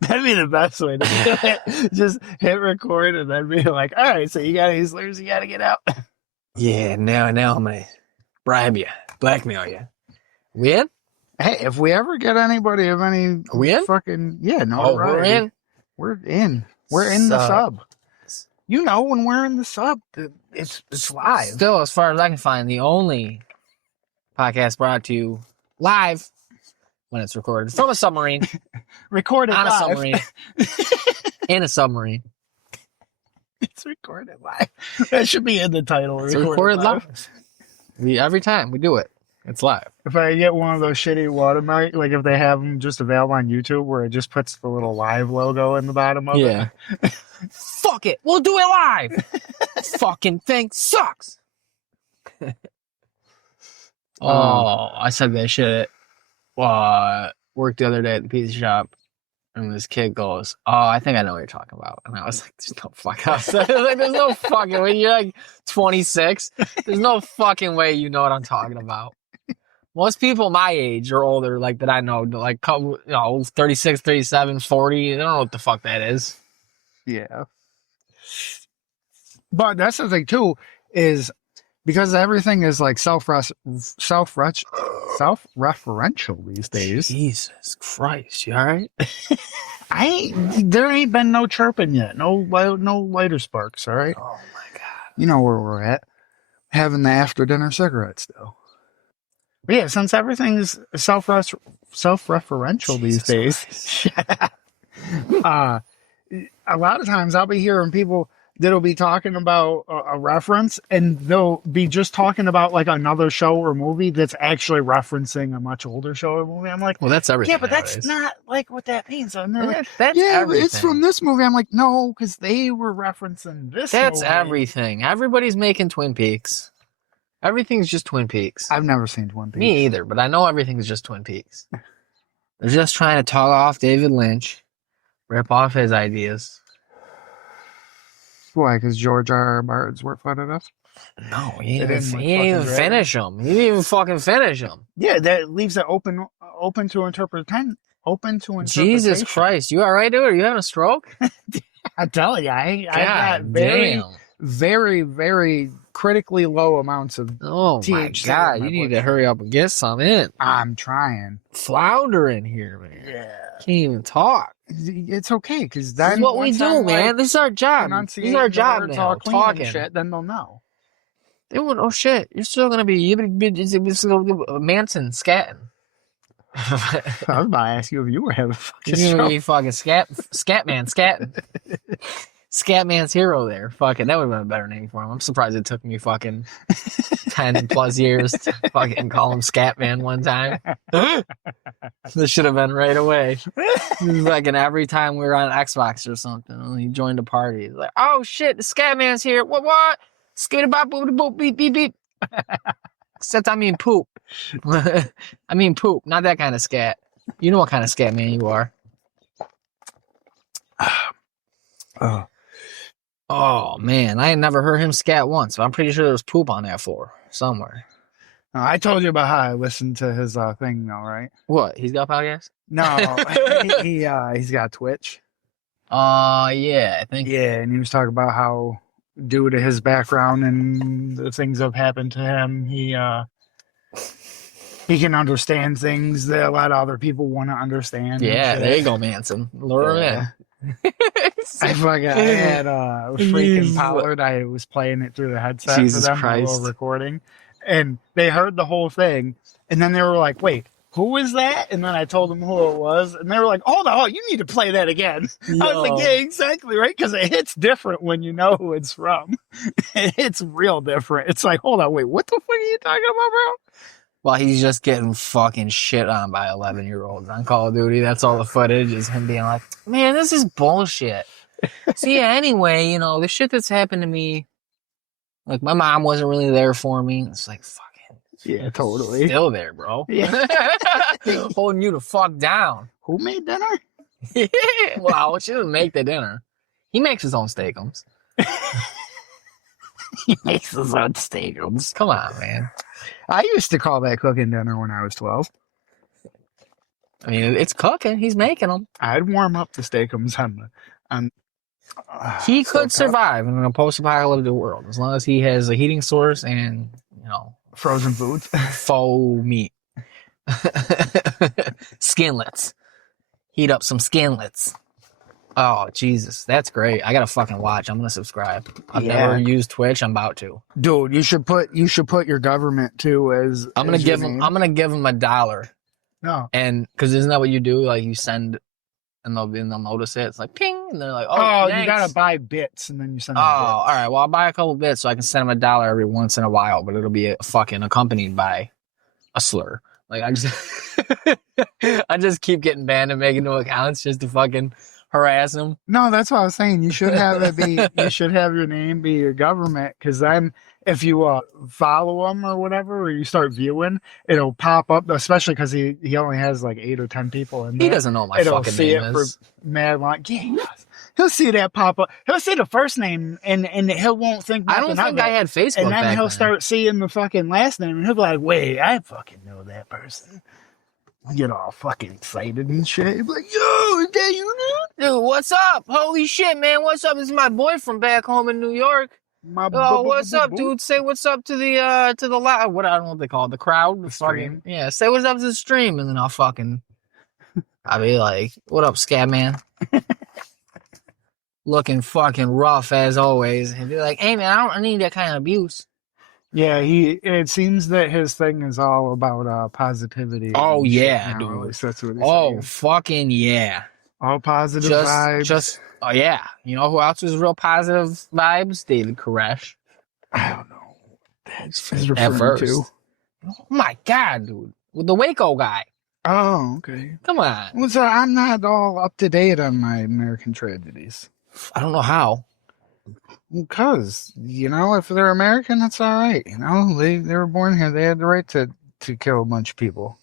That'd be the best way to do it. Just hit record and then be like, all right, so you got any slurs you got to get out. Yeah, now I'm going to bribe you, blackmail you. We in? Hey, if we ever get anybody of any we in? fucking, we're in? We're in. We're in the sub. You know, when we're in the sub, it's live. Still, as far as I can find, the only podcast brought to you live when it's recorded from a submarine. Recorded on live. a submarine. In a submarine. It's recorded live. That should be in the title. It's recorded live. Every time we do it, it's live. If I get one of those shitty watermark, like if they have them just available on YouTube where it just puts the little live logo in the bottom of it. Fuck it. We'll do it live. Fucking thing sucks. I said that shit at work the other day at the pizza shop. And this kid goes, I think I know what you're talking about. And I was like, there's no fucking there's no fucking way. You're like 26. There's no fucking way you know what I'm talking about. Most people my age or older, like that I know, like 36, 37, 40. I don't know what the fuck that is. Yeah. But that's the thing too, is because everything is like self-referential these days. Jesus Christ, you all right? There ain't been no chirping yet. No lighter sparks, all right? Oh my God. You know where we're at. Having the after dinner cigarette still. But yeah, since everything's self-referential these days, a lot of times I'll be hearing people that'll be talking about a reference and they'll be just talking about like another show or movie that's actually referencing a much older show or movie. I'm like, well, that's everything. Yeah, but nowadays. That's not like what that means. And they're like, that's everything. It's from this movie. I'm like, no, because they were referencing this That's movie. everything. Everybody's making Twin Peaks. Everything's just Twin Peaks. I've never seen Twin Peaks. Me either, but I know everything's just Twin Peaks. They're just trying to talk off David Lynch, rip off his ideas. Why? Because George R.R. Martin's work fun enough? No, he didn't even finish them. He didn't even fucking finish them. Yeah, that leaves it open to interpretation. Jesus Christ, you all right, dude? Are you having a stroke? I'm telling you, I got very, very critically low amounts of THC. My God, you need to hurry up and get some in. I'm trying. Floundering here, man. Yeah. Can't even talk. It's okay, because this is what we do, man. This is our job. This is our job now. Talking shit, then they'll know. They won't. Oh shit! You're still gonna be Manson scatting. I was about to ask you if you were having a fucking You're gonna be fucking Scatman scatting. Scatman's hero there. Fucking, that would have been a better name for him. I'm surprised it took me fucking 10 plus years to fucking call him Scatman one time. This should have been right away. Like, and every time we were on Xbox or something, he joined a party. He's like, oh shit, the Scatman's here. What? Skate about boop boop beep beep beep. Except I mean poop. I mean poop, not that kind of scat. You know what kind of Scatman you are. Oh, man. I had never heard him scat once, but I'm pretty sure there was poop on that floor somewhere. I told you about how I listened to his thing, though, right? What? He's got a podcast? No, he's got Twitch. Yeah, I think. Yeah, and he was talking about how, due to his background and the things that have happened to him, he can understand things that a lot of other people want to understand. Yeah, there you go, Manson. Lure him in. I had a freaking Pollard. I was playing it through the headset Jesus for them Christ. while recording, and they heard the whole thing, and then they were like, "Wait, who is that?" And then I told them who it was, and they were like, "Hold on, you need to play that again." Yo. I was like, "Yeah, exactly right," because it hits different when you know who it's from. It's real different. It's like, hold on, wait, what the fuck are you talking about, bro? Well, he's just getting fucking shit on by 11-year-olds on Call of Duty. That's all the footage is him being like, man, this is bullshit. So yeah, anyway, the shit that's happened to me, like my mom wasn't really there for me. It's like, fucking. Yeah, totally. Still there, bro. Yeah. Holding you the fuck down. Who made dinner? Well, she doesn't make the dinner. He makes his own steakums. He makes his own steakums. Come on, man. I used to call that cooking dinner when I was 12. I mean, it's cooking. He's making them. I'd warm up the steakums on He so could survive in a post-apocalyptic world as long as he has a heating source and, you know, frozen foods. faux meat. Skinlets. Heat up some skinlets. Oh, Jesus. That's great. I gotta fucking watch. I'm gonna subscribe. I've never used Twitch. I'm about to. Dude, you should put your government too as I'm gonna as give your him name. I'm gonna give him $1. No. And because isn't that what you do? Like you send and they'll notice it. It's like ping and they're like, Oh, thanks. you gotta buy bits and then you send Oh, them all right. Well, I'll buy a couple bits so I can send him $1 every once in a while, but it'll be fucking accompanied by a slur. Like I just keep getting banned and making new accounts just to fucking harass him. No, that's what I was saying. You should have it be. You should have your name be your government, because then if you follow him or whatever, or you start viewing, it'll pop up. Especially because he only has like 8 or 10 people in there. He doesn't know what my It'll fucking see name it is. for mad long. Yeah, he does. He'll see that pop up. He'll see the first name and he won't think. I don't think I had Facebook. And then back he'll then. start seeing the fucking last name, and he'll be like, "Wait, I fucking know that person." Get all fucking excited and shit. He'll be like, "Yo, is that you, dude? Dude, what's up? Holy shit, man! What's up? This is my boyfriend back home in New York. Oh, what's up, dude? Say what's up to the what I don't know what they call it, the crowd, the stream. Yeah, say what's up to the stream, and then I'll be like, "What up, scat man?" Looking fucking rough as always, and be like, "Hey man, I need that kind of abuse." Yeah, it seems that his thing is all about positivity. Oh yeah, now, dude. at least that's what he's Oh saying. fucking yeah. All positive vibes. Oh yeah. You know who else was real positive vibes? David Koresh. I don't know. That's he's At referring first. to. Oh my god, dude. With the Waco guy. Oh, okay. Come on. Well, so I'm not all up to date on my American tragedies. I don't know how. Because, if they're American, that's all right. They were born here. They had the right to kill a bunch of people.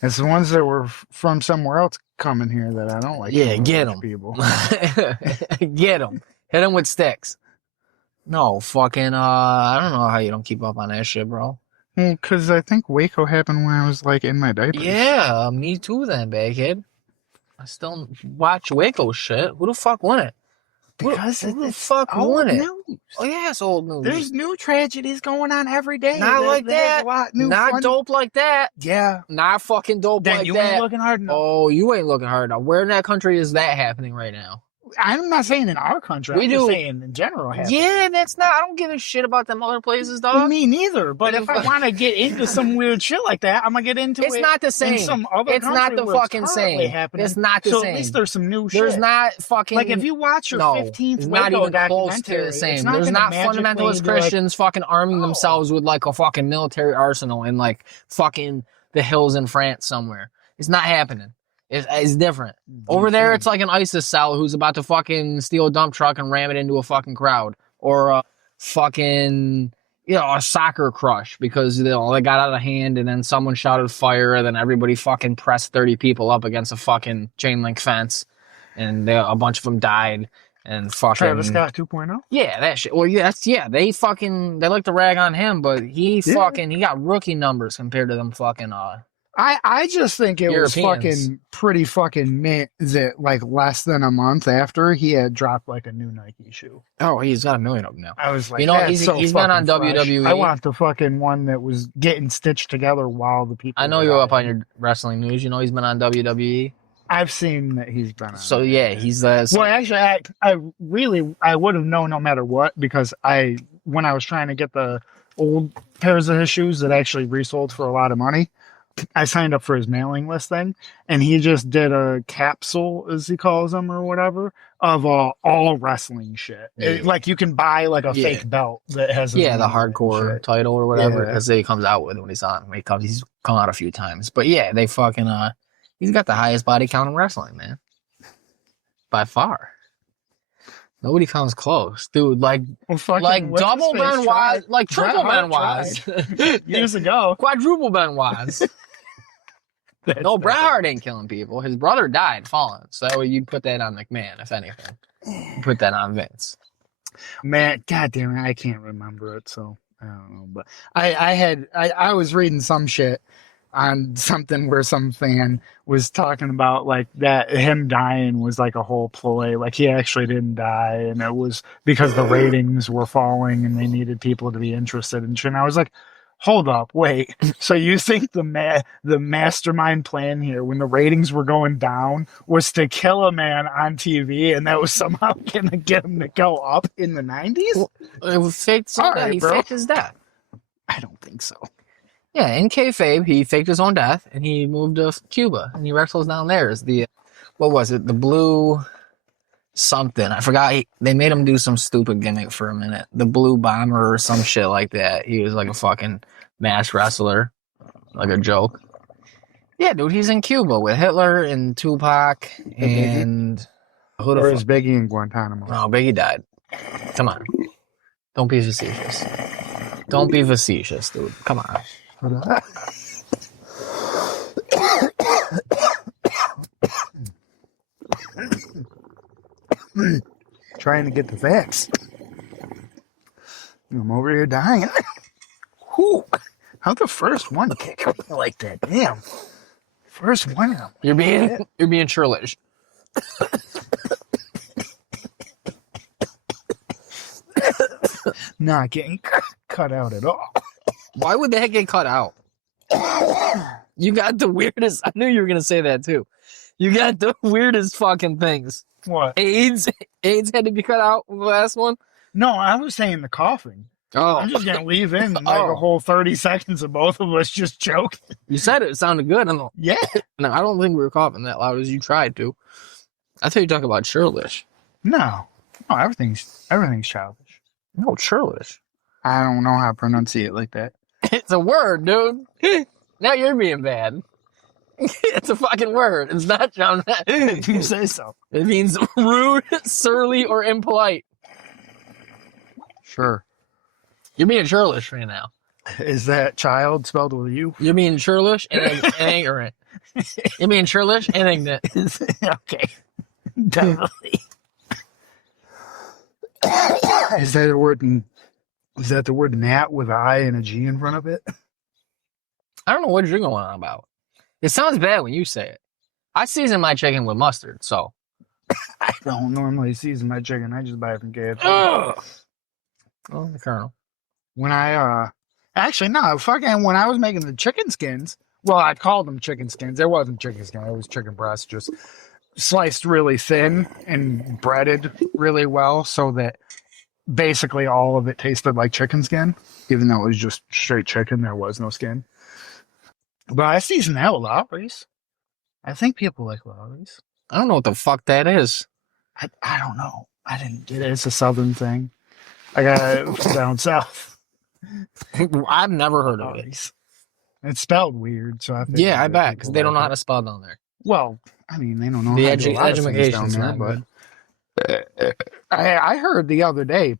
It's the ones that were from somewhere else coming here that I don't like. Yeah, get them. People. Get them. Hit them with sticks. No, fucking, I don't know how you don't keep up on that shit, bro. Because I think Waco happened when I was, in my diapers. Yeah, me too then, kid. I still watch Waco shit. Who the fuck won it? Because who the fuck won it? News. Oh yeah, it's old news. There's new tragedies going on every day. Not like that. Not dope like that. Yeah. Not fucking dope like that. You ain't looking hard enough. Oh, you ain't looking hard enough. Where in that country is that happening right now? I'm not saying in our country. I'm just saying in general. Yeah, that's not. I don't give a shit about them other places, dog. Well, me neither. But if I want to get into some weird shit like that, I'm gonna get into it. It's not the same. In some other it's not the fucking same. Happening. It's not the so same. At least there's some new shit. There's not fucking if you watch your 15th it's not Waco even close to the same. There's not fundamentalist Christians fucking arming themselves with a fucking military arsenal in fucking the hills in France somewhere. It's not happening. It's different. Over there, it's like an ISIS cell who's about to fucking steal a dump truck and ram it into a fucking crowd. Or a fucking, a soccer crush because, they got out of hand and then someone shouted fire and then everybody fucking pressed 30 people up against a fucking chain link fence. And a bunch of them died. And fucking Travis Scott 2.0? Yeah, that shit. Well, they like to rag on him, but he got rookie numbers compared to them fucking, I just think it was fucking pretty fucking mint that less than a month after he had dropped a new Nike shoe. Oh, he's got 1 million of them now. I was like, he's been on WWE. I want the fucking one that was getting stitched together while the people. I know you're up on your wrestling news. He's been on WWE. I've seen that he's been on. So yeah, he's well, actually, I would have known no matter what, because when I was trying to get the old pairs of his shoes that actually resold for a lot of money, I signed up for his mailing list thing, and he just did a capsule, as he calls them, or whatever, of all wrestling shit. Yeah. You can buy a fake belt that has the hardcore title or whatever, because he comes out with when he's on. He's come out a few times, but yeah, they fucking he's got the highest body count in wrestling, man, by far. Nobody comes close, dude. Double Benoit, triple Benoit years ago, quadruple Benoit. No, Bret Hart ain't killing people. His brother died falling, so that way you'd put that on McMahon, if anything. Put that on Vince. Man, goddamn it, I can't remember it, so I don't know. But I was reading some shit, on something where some fan was talking about like that him dying was like a whole ploy. Like he actually didn't die, and it was because the ratings were falling and they needed people to be interested in shit. And I was like, hold up, wait. So you think the mastermind plan here, when the ratings were going down, was to kill a man on TV, and that was somehow gonna get him to go up in the 90s? Well, it was faked. All right, He bro. faked his death. I don't think so. Yeah, in kayfabe, he faked his own death and he moved to Cuba and he wrestles down there as the, what was it? The blue something. I forgot. They made him do some stupid gimmick for a minute. The blue bomber or some shit like that. He was like a fucking masked wrestler, like a joke. Yeah, dude, he's in Cuba with Hitler and Tupac and who the Or fuck? is Biggie in Guantanamo? No, Biggie died. Come on. Don't be facetious. Don't be facetious, dude. Come on. Trying to get the facts. I'm over here dying. Whew. How'd the first one kick like that? Damn. First one. You're being churlish. Not getting cut out at all. Why would that get cut out? You got the weirdest. I knew you were gonna say that too. You got the weirdest fucking things. What? AIDS had to be cut out with the last one. No, I was saying the coughing. Oh, I'm just gonna leave in like a whole 30 seconds of both of us just choking. you said it sounded good. Yeah. No, I don't think we were coughing that loud as you tried to. I thought you were talking about churlish. No, everything's childish. No, churlish. I don't know how to pronunciate it like that. It's a word, dude. Now you're being bad. It's a fucking word. It's not John. You say so. It means rude, surly, or impolite. Sure. You're being churlish right now. Is that child spelled with a U? You're being churlish and ignorant. You're being churlish and ignorant. Okay. Definitely. Is that the word gnat with an I and a G in front of it? I don't know what you're going on about. It sounds bad when you say it. I season my chicken with mustard, so. I don't normally season my chicken. I just buy it from KFC. Ugh. Oh, the Colonel. When I, actually, no, fucking, when I was making the chicken skins, well, I called them chicken skins. There wasn't chicken skin. It was chicken breast, just sliced really thin and breaded really well so that basically all of it tasted like chicken skin, even though it was just straight chicken. There was no skin. But I seasoned that with Lowry's. I think people like Lowry's. I don't know what the fuck that is. I don't know. I didn't get it. It's a southern thing. I got it down south. I've never heard of it. Lowry's. It's spelled weird, so I think Yeah, I bet, because they don't know how to spell down there. Well, I mean, they don't know The how to do a lot of things education's down there, not but I heard the other day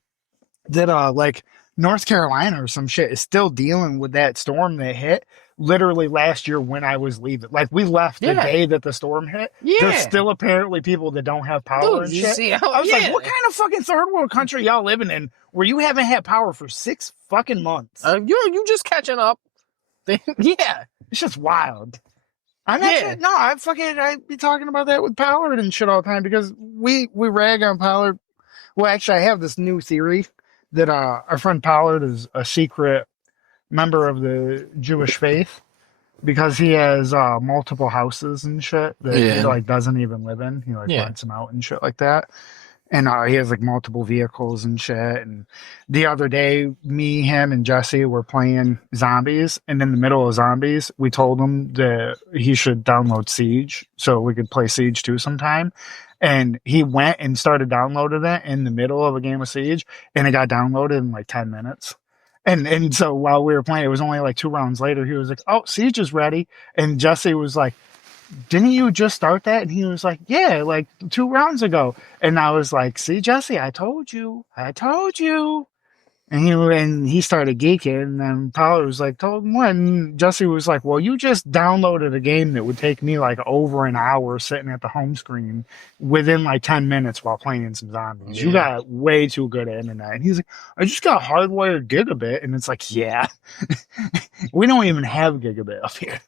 that like North Carolina or some shit is still dealing with that storm that hit literally last year when I was leaving. Like we left the day that the storm hit. Yeah. There's still apparently people that don't have power and you shit. see how, I was like, what kind of fucking third world country y'all living in where you haven't had power for 6 fucking months? You just catching up. Yeah. It's just wild. I'd be talking about that with Pollard and shit all the time because we rag on Pollard. Well, actually, I have this new theory that our friend Pollard is a secret member of the Jewish faith because he has multiple houses and shit that he like doesn't even live in. He like rents them out and shit like that. And he has like multiple vehicles and shit. And the other day, me, him, and Jesse were playing zombies. And in the middle of zombies, we told him that he should download Siege so we could play Siege 2 sometime. And he went and started downloading it in the middle of a game of Siege. And it got downloaded in like 10 minutes. And so while we were playing, it was only like 2 rounds later. He was like, "Oh, Siege is ready." And Jesse was like, "Didn't you just start that?" And he was like, "Yeah, like 2 rounds ago." And I was like, "See, Jesse, I told you. And he started geeking. And then Pollard was like, "Told him what?" And Jesse was like, "Well, you just downloaded a game that would take me like over an hour sitting at the home screen within like 10 minutes while playing some zombies. Yeah. You got way too good at internet." And he's like, "I just got hardwired gigabit." And it's like, yeah, we don't even have gigabit up here.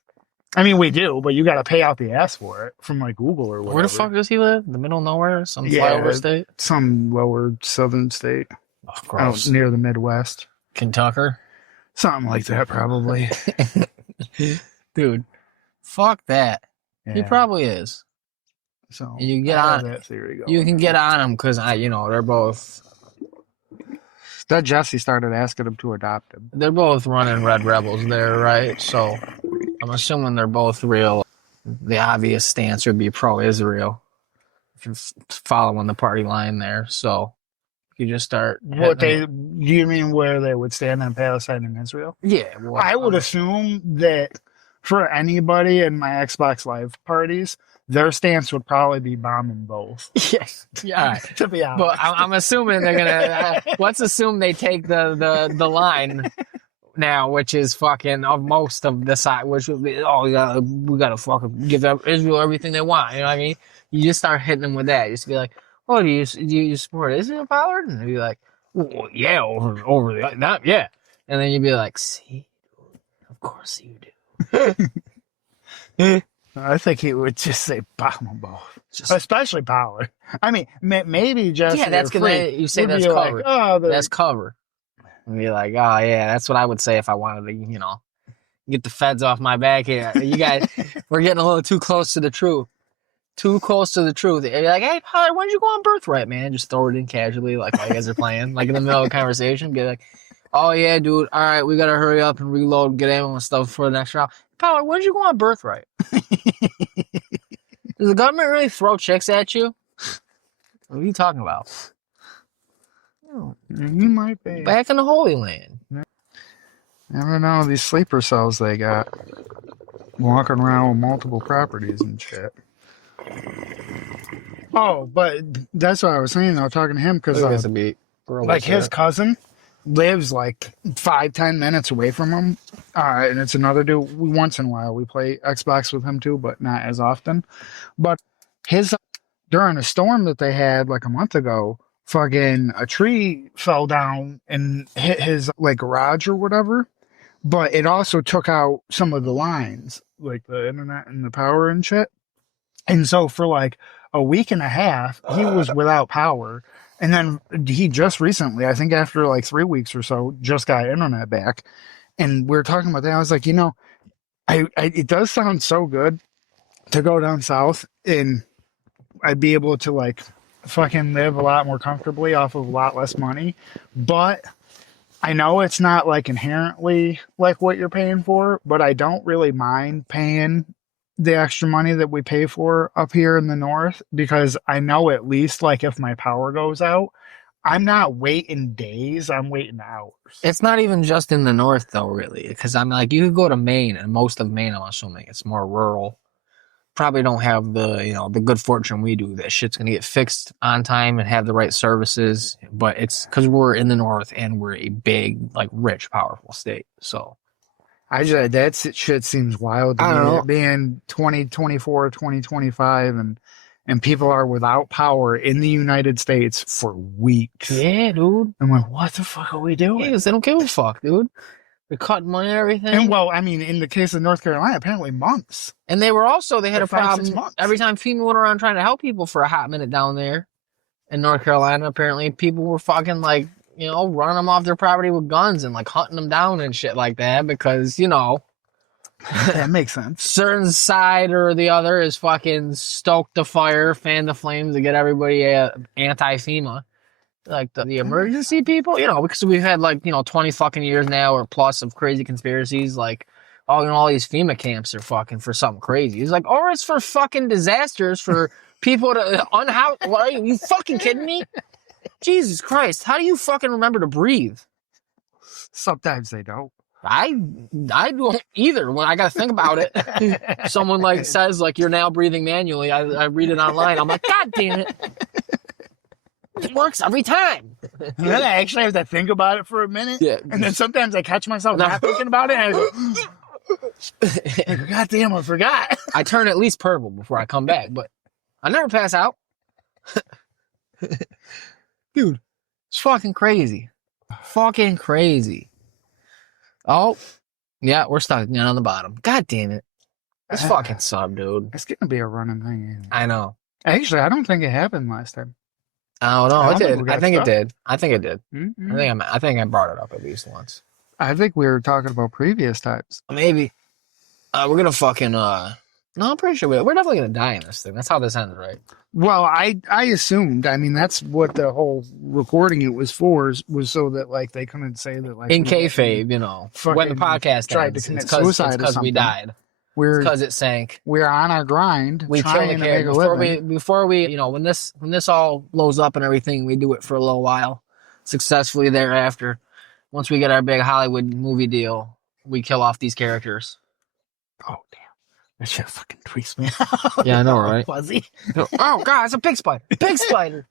I mean, we do, but you got to pay out the ass for it from like Google or whatever. Where the fuck does he live? The middle of nowhere? Some Yeah, flyover state? some lower southern state Oh, out gross. near the Midwest. Kentucky? Something like that, probably. Dude, fuck that. Yeah. He probably is. So You can get I have on that theory going. You can get on him because they're both That Jesse started asking him to adopt him. they're both running Red Rebels there, right? So I'm assuming they're both real. The obvious stance would be pro-Israel if you're following the party line there. So you just start. Do you mean where they would stand on Palestine and Israel? Yeah, well, I would assume that for anybody in my Xbox Live parties, their stance would probably be bombing both. Yes, yeah. To be honest, But I'm assuming they're gonna. Let's assume they take the line now, which is fucking of most of the side, which would be we gotta fucking give Israel everything they want. You know what I mean? You just start hitting them with that. You just be like, "Oh, do you support Israel power?" And they'd be like, "Well, yeah, over that, yeah." And then you'd be like, "See, of course you do." I think he would just say bomb them both, especially power. I mean, maybe just that's gonna you say that's cover. Like, that's cover. And be like, "Oh yeah, that's what I would say if I wanted to, get the feds off my back here. You guys, we're getting a little too close to the truth. Too close to the truth." They'd be like, "Hey, Pollard, when did you go on Birthright, man?" Just throw it in casually, like while you guys are playing, like in the middle of a conversation. Be like, "Oh yeah, dude. All right, we gotta hurry up and reload, get ammo and stuff for the next round." Pollard, when did you go on Birthright? Does the government really throw chicks at you? What are you talking about? You might be back in the Holy Land. Never know these sleeper cells they got walking around with multiple properties and shit. Oh, but that's what I was saying though, talking to him because like his cousin lives like 5-10 minutes away from him, and it's another dude. Once in a while we play Xbox with him too, but not as often. But during a storm that they had like a month ago, fucking a tree fell down and hit his like garage or whatever, but it also took out some of the lines, like the internet and the power and shit. And so for like a week and a half, he was without power. And then he just recently, I think after like 3 weeks or so, just got internet back. And we were talking about that. I was like, it does sound so good to go down south and I'd be able to like fucking live a lot more comfortably off of a lot less money. But I know it's not like inherently like what you're paying for, but I don't really mind paying the extra money that we pay for up here in the north, because I know at least like if my power goes out, I'm not waiting days, I'm waiting hours. It's not even just in the north though, really, because I'm like, you could go to Maine, and most of Maine, I'm assuming it's more rural. Probably don't have the good fortune we do that shit's gonna get fixed on time and have the right services, but it's because we're in the north and we're a big, like, rich, powerful state. So that shit seems wild to me. It being 2024, 2025, and people are without power in the United States for weeks. Yeah, dude. I'm like, what the fuck are we doing? Yeah, because they don't give a fuck, dude. They're cutting money and everything. And well, I mean, in the case of North Carolina, apparently months. And they had a problem 6 months. every time FEMA went around trying to help people for a hot minute down there in North Carolina. Apparently, people were fucking like, running them off their property with guns and like hunting them down and shit like that because, that makes sense. Certain side or the other is fucking stoke the fire, fan the flames to get everybody anti-FEMA. Like the emergency people, because we've had 20 fucking years now or plus of crazy conspiracies. Like, all these FEMA camps are fucking for something crazy. It's like, or it's for fucking disasters for people to unhouse. What, are you fucking kidding me? Jesus Christ. How do you fucking remember to breathe? Sometimes they don't. I don't either when I got to think about it. Someone says you're now breathing manually. I read it online. I'm like, God damn it. It works every time. And then I actually have to think about it for a minute. Yeah. And then sometimes I catch myself not thinking about it. And I go, God damn, I forgot. I turn at least purple before I come back, but I never pass out. Dude, it's fucking crazy. Fucking crazy. Oh, yeah, we're stuck on the bottom. God damn it. This fucking sub, dude. It's gonna be a running thing. Anyway. I know. Actually, I don't think it happened last time. Oh no, it did. I think it did. I think it did. Mm-hmm. I think I brought it up at least once. I think we were talking about previous times. Maybe. We're gonna fucking no, I'm pretty sure we're definitely gonna die in this thing. That's how this ends, right? Well, I assumed. I mean, that's what the whole recording it was for, was so that like they couldn't say that like in kayfabe, you know, when the podcast tried ends, to commit it's suicide because we died. Because it sank. We're on our grind. We kill the character before we, you know, when this all blows up and everything, we do it for a little while, successfully thereafter. Once we get our big Hollywood movie deal, we kill off these characters. Oh damn! That shit fucking tweaks me out. Yeah, I know, right? Fuzzy. Oh god, it's a pig spider. Pig spider.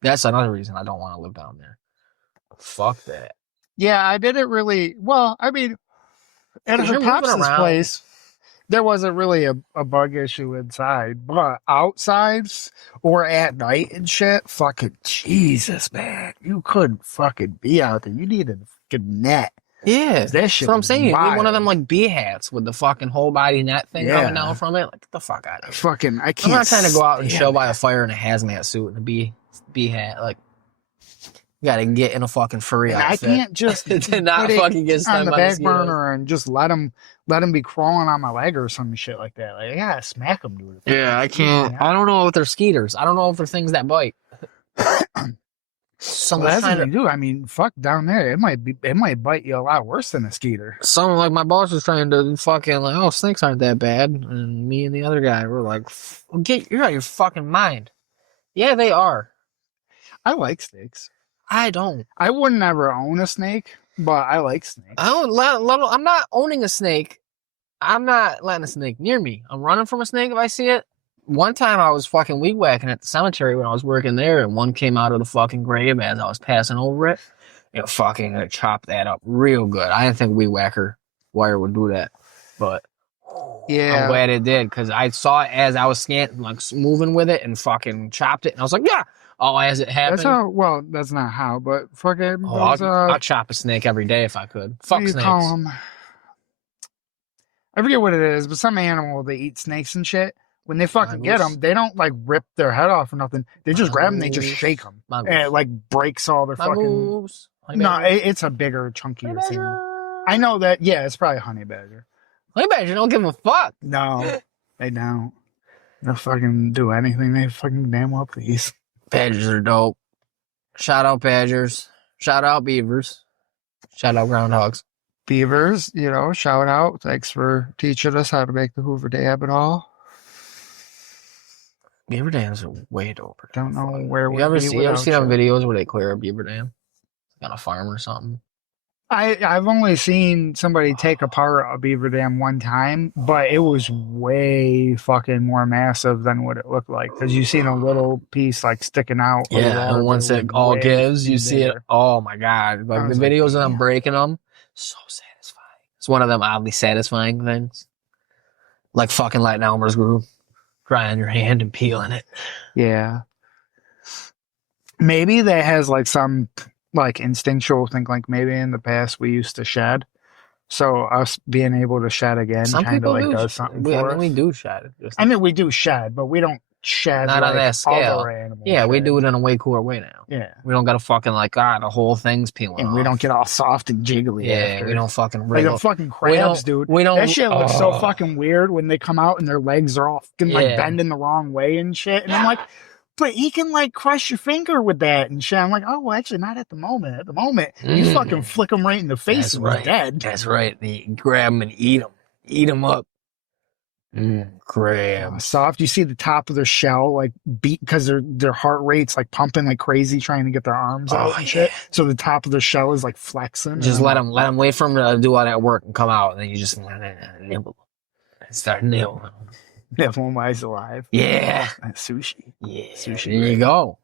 That's another reason I don't want to live down there. Fuck that. Yeah, I didn't really. Well, I mean. At her pops' place, there wasn't really a bug issue inside, but outside or at night and shit, fucking Jesus, man, you couldn't fucking be out there. You needed a fucking net. Yeah, that shit. That's what I'm saying. You need one of them like bee hats with the fucking whole body net thing coming down from it. Like, get the fuck out of here. Fucking, I can't. I'm not trying to go out and chill by a fire in a hazmat suit and a bee hat. Like, you gotta get in a fucking furry outfit. I can't just to not fucking get stung on the by back mosquitoes. burner and just let him be crawling on my leg or some shit like that. Like, I gotta smack him, dude. Yeah, I can't. I don't know if they're skeeters. I don't know if they're things that bite. So that's what you do. I mean, fuck down there. It might bite you a lot worse than a skeeter. Someone like my boss was trying to fucking like, oh, snakes aren't that bad, and me and the other guy were like, you're out of your fucking mind. Yeah, they are. I like snakes. I don't. I would never own a snake, but I like snakes. I'm not owning a snake. I'm not letting a snake near me. I'm running from a snake if I see it. One time I was fucking weed whacking at the cemetery when I was working there, and one came out of the fucking grave as I was passing over it. It fucking chopped that up real good. I didn't think weed whacker wire would do that, but yeah, I'm glad it did because I saw it as I was moving with it and fucking chopped it, and I was like, yeah. Oh, as it happened. That's how. Well, that's not how, but fucking. I'll chop a snake every day if I could. Fuck snakes. Call them? I forget what it is, but some animal they eat snakes and shit. When they fucking get them, they don't like rip their head off or nothing. They just grab them, they just shake them, and it like breaks all their fucking. No, it's a bigger, chunkier thing. I know that. Yeah, it's probably honey badger. Honey badger don't give a fuck. No, they don't. They'll fucking do anything they fucking damn well please. Badgers are dope. Shout out badgers. Shout out beavers. Shout out groundhogs. Beavers, shout out. Thanks for teaching us how to make the Hoover Dam and all. Beaver dams are way doper. Don't know where you ever seen on videos where they clear a beaver dam on a farm or something? I've only seen somebody take apart a beaver dam one time, but it was way fucking more massive than what it looked like because you seen a little piece like sticking out. Yeah, and once it all gives, you see it. Oh my god! Like the videos of them breaking them, so satisfying. It's one of them oddly satisfying things, like fucking lighting Elmer's groove, dry on your hand and peeling it. Yeah, maybe that has like some. Like instinctual thing, like maybe in the past we used to shed, so us being able to shed again kind of like does something for us. We do shed. I mean, we do shed, but we don't shed not like on that scale. Yeah, shed. We do it in a way cooler way now. Yeah, we don't got to fucking like the whole thing's peeling. And off. We don't get all soft and jiggly. Yeah, after. We don't fucking like the fucking crabs, dude. We don't. That shit looks so fucking weird when they come out and their legs are all fucking like bending the wrong way and shit. And I'm like. But he can like crush your finger with that and shit. I'm like, oh, well, actually, not at the moment. At the moment, you fucking flick him right in the face and he's dead. That's right. You grab him and eat him. Eat him up. Crab. Soft. You see the top of their shell like beat because their heart rate's like pumping like crazy, trying to get their arms out and shit. So the top of their shell is like flexing. Just let him wait for him to do all that work and come out, and then you just nibble. Start nibbling. Nibble while he's alive. Yeah. Sushi. Yeah. Sushi. There you go.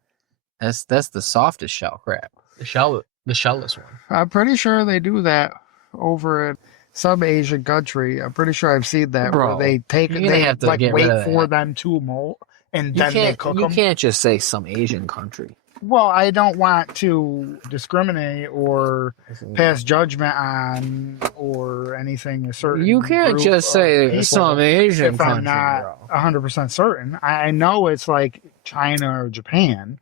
That's the softest shell crab. The shellless one. I'm pretty sure they do that over in some Asian country. I'm pretty sure I've seen that where they take it. They wait for them to molt and then they cook them. You can't just say some Asian country. Well, I don't want to discriminate or pass judgment on or anything a certain. You can't group just of say people some Asian if I'm country, not bro. 100% certain. I know it's like China or Japan,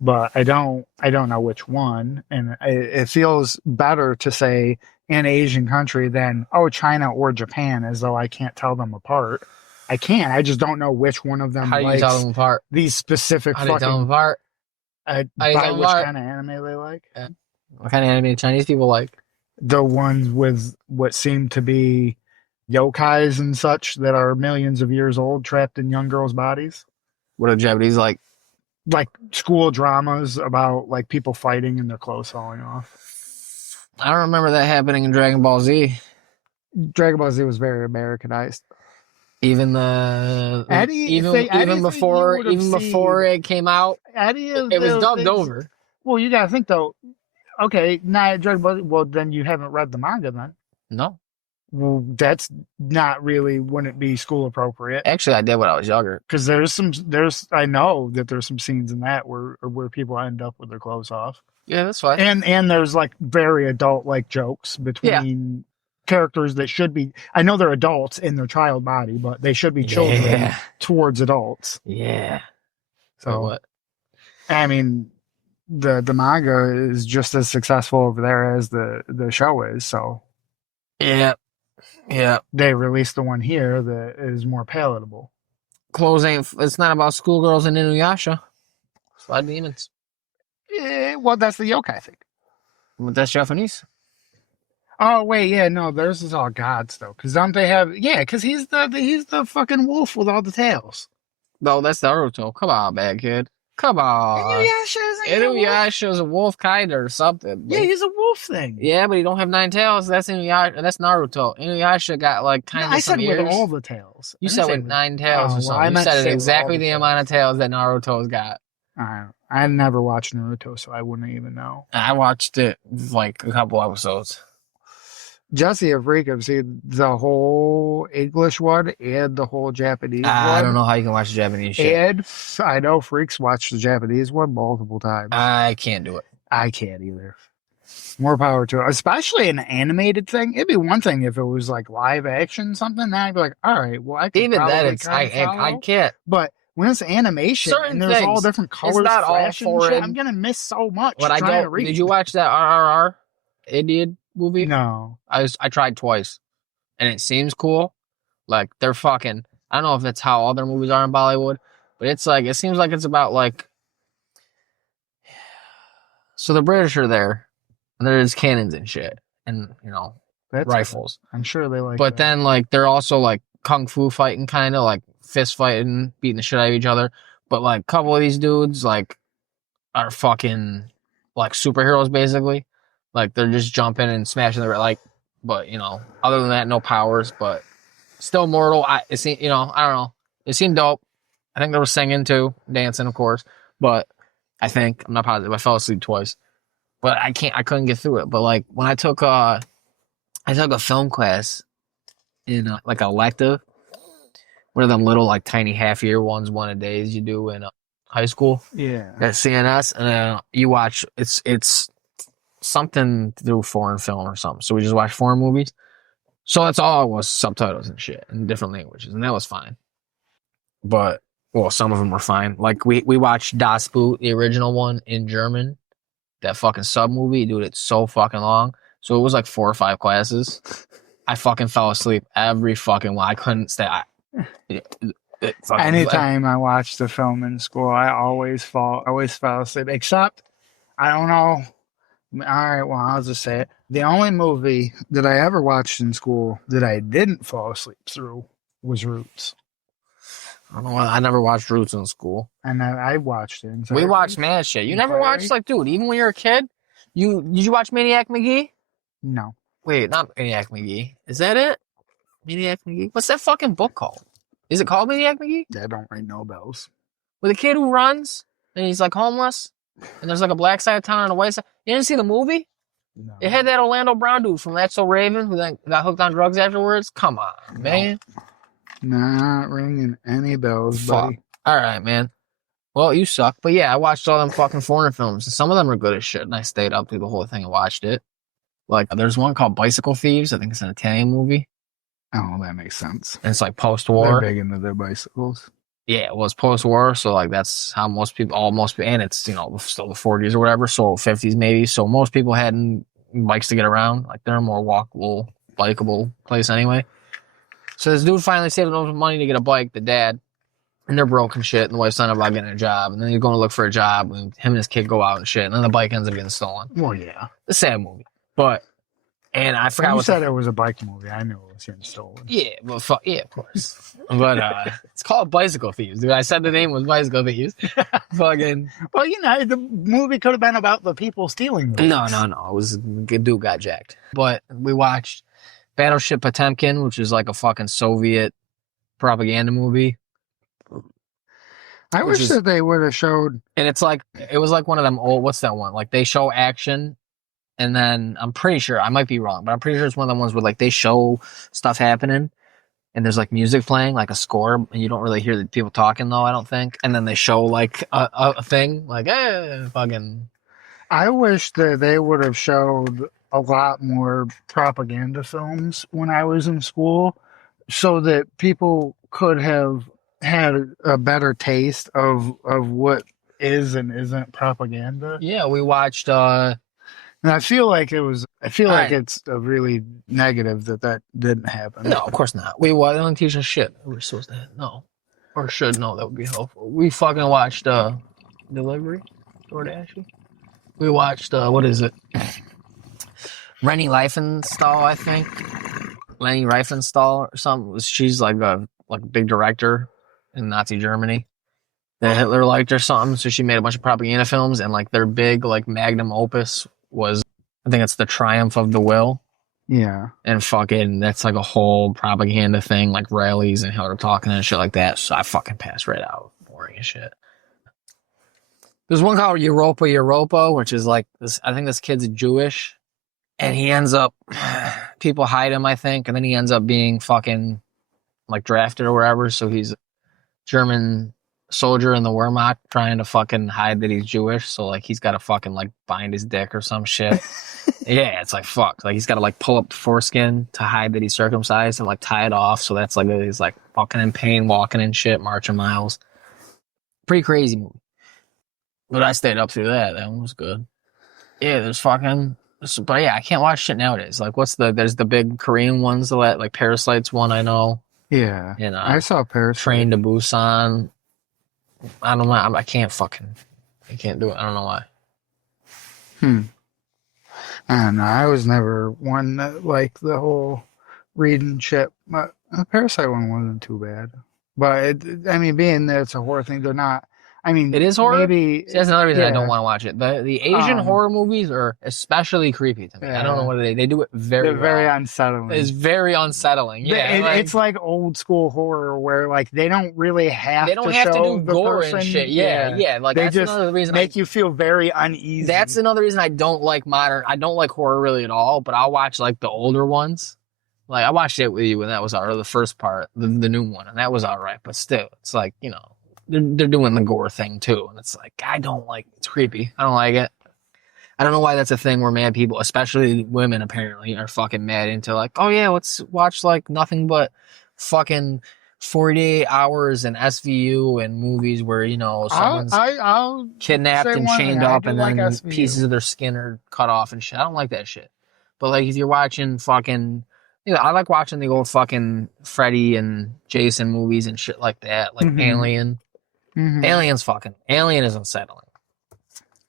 but I don't know which one. And it feels better to say an Asian country than China or Japan, as though I can't tell them apart. I can. I just don't know which one of them How do you likes tell them apart? these specific How do you tell them fucking apart? by which kind of anime they like. Yeah. What kind of anime do Chinese people like? The ones with what seem to be yokais and such that are millions of years old, trapped in young girls' bodies. What are Japanese like? Like school dramas about like people fighting and their clothes falling off. I don't remember that happening in Dragon Ball Z. Dragon Ball Z was very Americanized. Even before it came out, it was dubbed over. Well, you gotta think though. Okay, now Dragon Ball Z. Well, then you haven't read the manga, then. No. Well, that's not really, wouldn't be school appropriate. Actually, I did when I was younger. Because I know that there's some scenes in that where people end up with their clothes off. Yeah, that's fine. And there's like very adult like jokes between characters that should be. I know they're adults in their child body, but they should be children towards adults. Yeah. So what? I mean, the manga is just as successful over there as the show is. So yeah. They released the one here that is more palatable. Clothes ain't. It's not about schoolgirls and Inuyasha. Slide demons. Yeah, well, that's the yokai thing. But that's Japanese. Oh wait, yeah, no, theirs is all gods though. Because don't they have? Yeah, because he's the fucking wolf with all the tails. No, that's Naruto. Come on, bad kid. Come on. Inuyasha's a wolf kind or something. Yeah, he's a wolf thing. Yeah, but he don't have 9 tails. That's Inuyasha. That's Naruto. Inuyasha got like kind of some ears. I said with all the tails. You said with 9 tails or something. You said exactly the amount of tails that Naruto's got. I never watched Naruto, so I wouldn't even know. I watched it like a couple episodes. Jesse and Freak have seen the whole English one and the whole Japanese one. I don't know how you can watch the Japanese shit. And I know Freak's watched the Japanese one multiple times. I can't do it. I can't either. More power to it. Especially an animated thing. It'd be one thing if it was like live action something. Then I'd be like, all right, well, I can even then it's I can't. But when it's animation and there's all different colors, it's not all foreign. I'm gonna miss so much. What I don't. Did you watch that RRR Indian movie? No. I tried twice, and it seems cool. Like they're fucking. I don't know if that's how other movies are in Bollywood, but it's like it seems like it's about like. So the British are there, and there's cannons and shit, and that's rifles. Cool. I'm sure they like. But then like they're also like kung fu fighting, kind of like fist fighting, beating the shit out of each other. But like a couple of these dudes like are fucking like superheroes basically. Like they're just jumping and smashing the but other than that, no powers, but still mortal. I don't know. It seemed dope. I think they were singing too, dancing, of course. But I'm not positive. I fell asleep twice, but I couldn't get through it. But like when I took a film class in like an elective, one of them little like tiny half year ones, 1 a days you do in high school. Yeah. At CNS, and you watch. It's something to do with foreign film or something. So we just watch foreign movies. So that's all it was, subtitles and shit in different languages, and that was fine. But some of them were fine. Like we watched Das Boot, the original one, in German. That fucking sub movie, dude, it's so fucking long. So it was like 4 or 5 classes. I fucking fell asleep every fucking one. I couldn't stay. Anytime I watched the film in school, I always fell asleep. Except, I don't know. All right, well, I'll just say it. The only movie that I ever watched in school that I didn't fall asleep through was Roots. I don't know. I never watched Roots in school. And I watched it. We watched mad shit. You never watched, like, dude, even when you were a kid? Did you watch Maniac McGee? No. Wait, not Maniac McGee. Is that it? Maniac McGee? What's that fucking book called? Is it called Maniac McGee? I don't ring no bells. With a kid who runs, and he's, like, homeless, and there's, like, a black side of town and a white side. You didn't see the movie? No. It had that Orlando Brown dude from That's So Raven who then got hooked on drugs afterwards. Come on, man. Not ringing any bells, buddy. All right, man. Well, you suck. But yeah, I watched all them fucking foreign films. Some of them are good as shit, and I stayed up through the whole thing and watched it. Like, there's one called Bicycle Thieves. I think it's an Italian movie. Oh, that makes sense. And it's like They're post-war. big into their bicycles. Yeah, it was post-war, so like that's how most people, and it's still the 40s or whatever, so 50s maybe. So most people had bikes to get around. Like they're a more walkable, bikeable place anyway. So this dude finally saved enough money to get a bike. The dad, and they're broke and shit. And the wife's not about getting a job, and then he's going to look for a job, and him and his kid go out and shit, and then the bike ends up getting stolen. Well, yeah. It's a sad movie, but. And I forgot you what said it was a bike movie. I knew it was getting stolen. Yeah, well, yeah, of course. But it's called Bicycle Thieves, dude. I said the name was Bicycle Thieves. Fucking. Well, the movie could have been about the people stealing them. No. It was a dude got jacked. But we watched Battleship Potemkin, which is like a fucking Soviet propaganda movie. I wish that they would have showed. And it was like one of them old. What's that one? Like they show action. And then I'm pretty sure, I might be wrong, but I'm pretty sure it's one of the ones where like they show stuff happening and there's like music playing, like a score, and you don't really hear the people talking though, I don't think. And then they show like a thing, like, fucking. I wish that they would have showed a lot more propaganda films when I was in school so that people could have had a better taste of what is and isn't propaganda. Yeah, we watched, and I feel like it's a really negative that didn't happen. No, of course not. They don't teach us shit. We're supposed to know. Or should know. That would be helpful. We fucking watched Delivery, DoorDash. We watched what is it? Rennie Riefenstahl, I think. Leni Riefenstahl or something. She's like a big director in Nazi Germany that Hitler liked or something. So she made a bunch of propaganda films, and like their big like magnum opus was, I think it's The Triumph of the Will. Yeah. And fucking, that's like a whole propaganda thing, like rallies and Hitler talking and shit like that. So I fucking passed right out. Boring as shit. There's one called Europa, which is like this. I think this kid's Jewish, and he ends up, people hide him, I think, and then he ends up being fucking like drafted or wherever. So he's a German soldier in the Wehrmacht trying to fucking hide that he's Jewish. So like he's got to fucking like bind his dick or some shit. Yeah, it's like fuck. Like he's got to like pull up the foreskin to hide that he's circumcised and like tie it off. So that's like he's like fucking in pain, walking and shit, marching miles. Pretty crazy movie. But I stayed up through that. That one was good. Yeah, but yeah, I can't watch shit nowadays. Like there's the big Korean ones, like Parasite's one I know. Yeah. I saw Parasite. Train to Busan. I don't know. I can't do it. I don't know why. I don't know. I was never one that liked the whole reading shit. But the Parasite one wasn't too bad. But being that it's a horror thing, they're not. It is horror. Maybe that's another reason I don't want to watch it. The Asian horror movies are especially creepy to me. Yeah. I don't know what they do it very. They're very unsettling. It's very unsettling. Yeah, it's like old school horror where like they don't really have. They don't to have show to do the gore person. And shit. Yeah. Like they that's just another reason make you feel very uneasy. That's another reason I don't like modern. I don't like horror really at all. But I'll watch like the older ones. Like I watched it with you when that was the first part, the new one, and that was all right. But still, it's like they're doing the gore thing too, and it's like it's creepy. I don't like it. I don't know why that's a thing where mad people, especially women apparently, are fucking mad into like, oh yeah, let's watch like nothing but fucking 48 hours and SVU and movies where someone's I'll kidnapped and chained up and then SVU. Pieces of their skin are cut off and shit. I don't like that shit. But like if you're watching fucking, I like watching the old fucking Freddy and Jason movies and shit like that, like Alien. Mm-hmm. Alien is unsettling.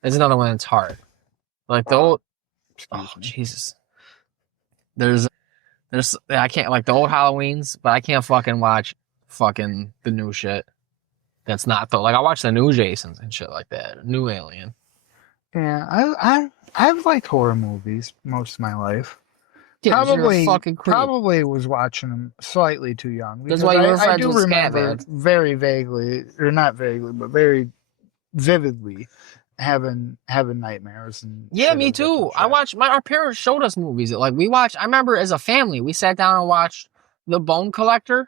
There's another one that's hard. Like the old, oh Jesus. There's I can't like the old Halloweens, but I can't fucking watch fucking the new shit. That's not like I watch the new Jasons and shit like that. New Alien. Yeah, I've liked horror movies most of my life. Yeah, probably was watching them slightly too young. That's why you were friends do with remember very vaguely, or not vaguely, but very vividly having nightmares. And yeah, me too. I watched our parents showed us movies that like we watched. I remember as a family we sat down and watched The Bone Collector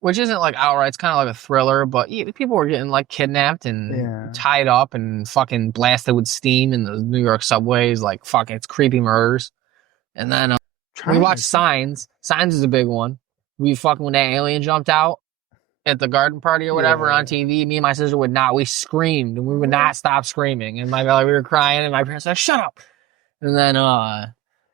which isn't like outright. It's kind of like a thriller, but people were getting like kidnapped and tied up and fucking blasted with steam in the New York subways. Like fucking, it's creepy murders. And then we watched Signs. Signs is a big one. We fucking when that alien jumped out at the garden party or whatever on TV. Me and my sister would not. We screamed and we would not stop screaming. And we were crying and my parents were like, "Shut up!" And then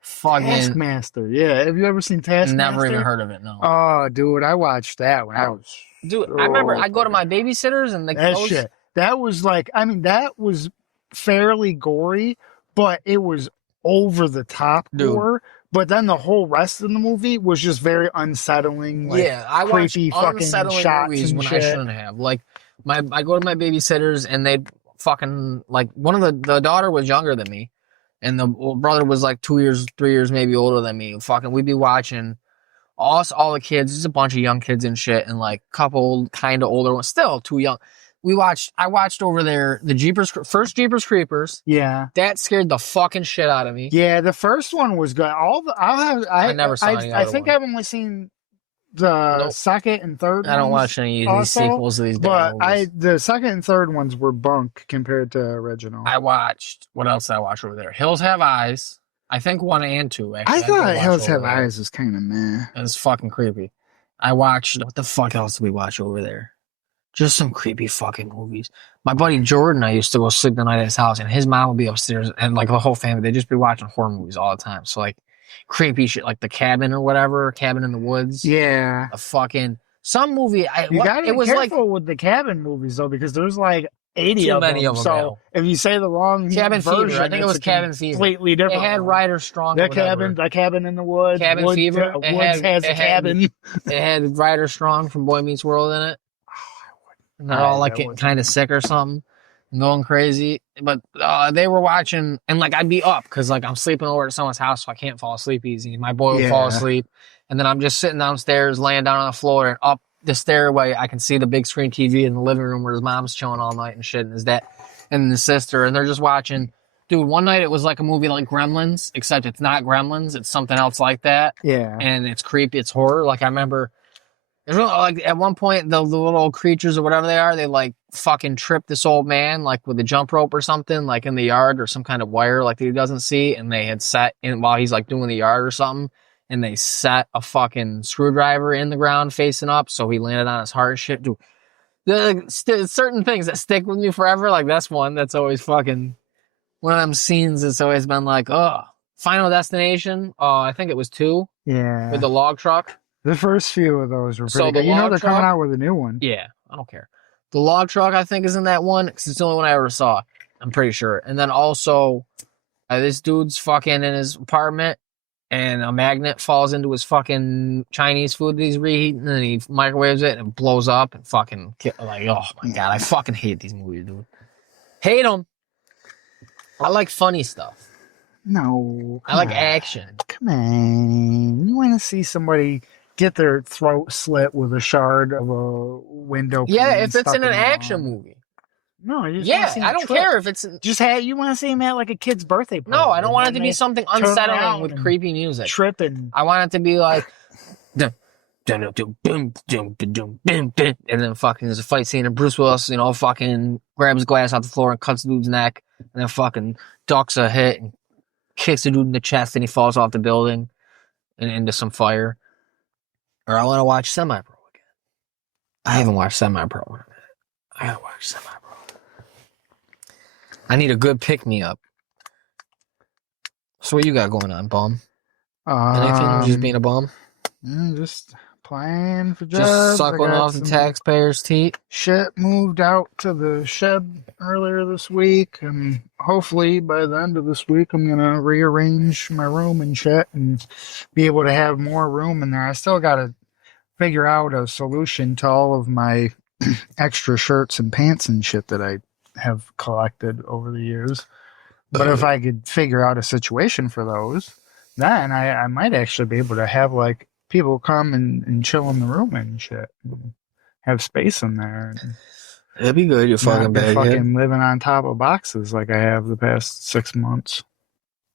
fucking Taskmaster. Yeah, have you ever seen Taskmaster? Never even heard of it. No. Oh, dude, I watched that when I was. Dude, I remember I go to my babysitters and that shit. That was like, I mean, that was fairly gory, but it was over the top gore. But then the whole rest of the movie was just very unsettling. Like, I watch creepy unsettling fucking movies when I shouldn't have. Like I go to my babysitters and they fucking like one of the daughter was younger than me, and the brother was like 2 years, 3 years maybe older than me. Fucking, we'd be watching all the kids. There's a bunch of young kids and shit, and like couple kind of older ones, still too young. I watched over there the first Jeepers Creepers. Yeah, that scared the fucking shit out of me. Yeah, the first one was good. I never saw any other one. I've only seen the second and third. I don't watch any of these sequels to these. But the second and third ones were bunk compared to original. What else did I watch over there? Hills Have Eyes. I think 1 and 2. Actually, I thought Hills Have Eyes was kind of meh. It was fucking creepy. I watched. What the fuck else did we watch over there? Just some creepy fucking movies. My buddy Jordan, I used to go sleep the night at his house, and his mom would be upstairs, and like the whole family, they'd just be watching horror movies all the time. So like creepy shit, like The Cabin or whatever, Cabin in the Woods. Yeah. A fucking some movie. You gotta be careful with the Cabin movies though, because there's like 80 of them. So if you say the wrong Cabin version, Fever, I think it was Cabin Fever. Completely different. It had Ryder Strong. The Cabin in the Woods. Cabin Fever. Woods has a cabin. It had Ryder Strong from Boy Meets World in it. And they're all like getting kind of sick or something and going crazy. But they were watching, and like I'd be up because like I'm sleeping over at someone's house, so I can't fall asleep easy. My boy would fall asleep, and then I'm just sitting downstairs, laying down on the floor, and up the stairway, I can see the big screen TV in the living room where his mom's chilling all night and shit, and his dad and his sister, and they're just watching. Dude, one night it was like a movie like Gremlins, except it's not Gremlins, it's something else like that. Yeah. And it's creepy, it's horror. Like I remember. It's really, like at one point the little creatures or whatever they are, they like fucking trip this old man like with a jump rope or something like in the yard or some kind of wire like that he doesn't see, and they had set in while he's like doing the yard or something, and they set a fucking screwdriver in the ground facing up, so he landed on his heart and shit. Dude, certain things that stick with me forever, like that's one that's always fucking one of them scenes that's always been like, oh, Final Destination. I think it was 2. Yeah. With the log truck. The first few of those were pretty good. You know they're coming out with a new one. Yeah, I don't care. The log truck, I think, is in that one because it's the only one I ever saw. I'm pretty sure. And then also, this dude's fucking in his apartment, and a magnet falls into his fucking Chinese food that he's reheating, and he microwaves it, and it blows up, and fucking, like, oh my God, I fucking hate these movies, dude. Hate them. I like funny stuff. No. I like action. Come on. You want to see somebody get their throat slit with a shard of a window. Yeah, if it's in an action movie. No, you just I don't care if it's just you want to see him at like a kid's birthday party. No, I don't want it to be something unsettling with creepy music. Tripping. I want it to be like and then fucking there's a fight scene and Bruce Willis, fucking grabs a glass off the floor and cuts the dude's neck, and then fucking ducks a hit and kicks the dude in the chest, and he falls off the building and into some fire. Or I want to watch Semi-Pro again. I haven't watched Semi-Pro in a minute. I gotta watch Semi-Pro. I need a good pick-me-up. So what you got going on, bum? Anything? Just being a bum? Just applying for jobs. Just suckling off the taxpayers' teeth? Shit moved out to the shed earlier this week, and hopefully by the end of this week I'm going to rearrange my room and shit and be able to have more room in there. I still got to figure out a solution to all of my extra shirts and pants and shit that I have collected over the years. But if I could figure out a situation for those, then I might actually be able to have like people come and chill in the room and shit, and have space in there. That'd be good. You're fucking bad. Fucking living on top of boxes like I have the past 6 months.